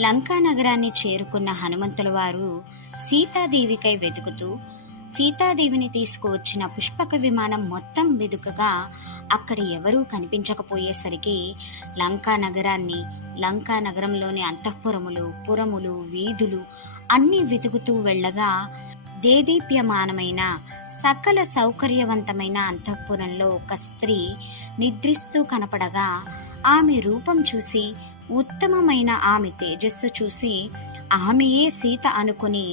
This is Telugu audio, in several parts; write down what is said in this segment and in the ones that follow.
లంకా నగరాన్ని చేరుకున్న హనుమంతుల వారు సీతాదేవికై వెతుకుతూ సీతాదేవిని తీసుకువచ్చిన పుష్పక విమానం మొత్తం వెదుకగా అక్కడ ఎవరూ కనిపించకపోయేసరికి లంకా నగరంలోని అంతఃపురములు, పురములు, వీధులు అన్నీ వెతుకుతూ వెళ్ళగా దేదీప్యమానమైన సకల సౌకర్యవంతమైన అంతఃపురంలో ఒక స్త్రీ నిద్రిస్తూ కనపడగా ఆమె రూపం చూసి, ఉత్తమమైన ఆమె తేజస్సు చూసి ఆమెయే సీత అనుకుని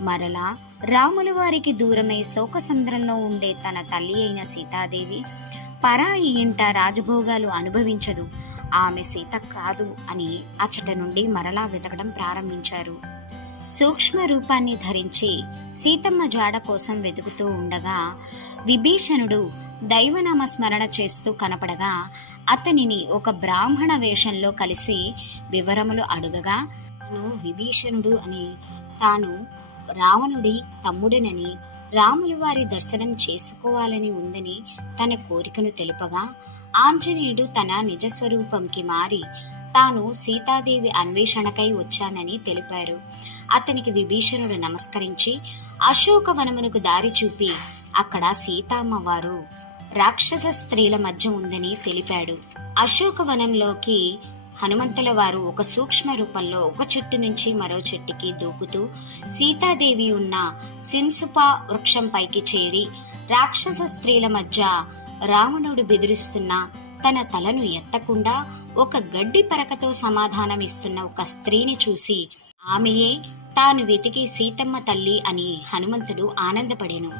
మరలా రాముల వారికి దూరమై శోకసంద్రంలో ఉండే తన తల్లి అయిన సీతాదేవి పరాయి ఇంట రాజభోగాలు అనుభవించదు, ఆమె సీత కాదు అని అచ్చట నుండి మరలా వెతకడం ప్రారంభించారు. సూక్ష్మ రూపాన్ని ధరించి సీతమ్మ జాడ కోసం వెతుకుతూ ఉండగా విభీషణుడు దైవనామస్మరణ చేస్తూ కనపడగా అతనిని ఒక బ్రాహ్మణ వేషంలో కలిసి వివరములు అడుగగా విభీషణుడు అని, తాను రావణుడి తమ్ముడినని, రాముల వారి దర్శనం చేసుకోవాలని ఉందని తన కోరికను తెలుపగా ఆంజనేయుడు తన నిజస్వరూపంకి మారి తాను సీతాదేవి అన్వేషణకై వచ్చానని తెలిపారు. అతనికి విభీషణుడు నమస్కరించి అశోకవనమునకు దారి చూపి అక్కడ సీతమ్మవారు రాక్షస స్త్రీల మధ్య ఉందని తెలిపాడు. అశోకవనంలోకి హనుమంతుల వారు ఒక సూక్ష్మ రూపంలో ఒక చెట్టు నుంచి మరో చెట్టుకి దూకుతూ సీతాదేవి ఉన్న సిన్సుప వృక్షం పైకి చేరి రాక్షస స్త్రీల మధ్య రావణుడు బెదిరిస్తున్న తన తలను ఎత్తకుండా ఒక గడ్డి పరకతో సమాధానమిస్తున్న ఒక స్త్రీని చూసి ఆమెయే తాను వెతికి సీతమ్మ తల్లి అని హనుమంతుడు ఆనందపడెను.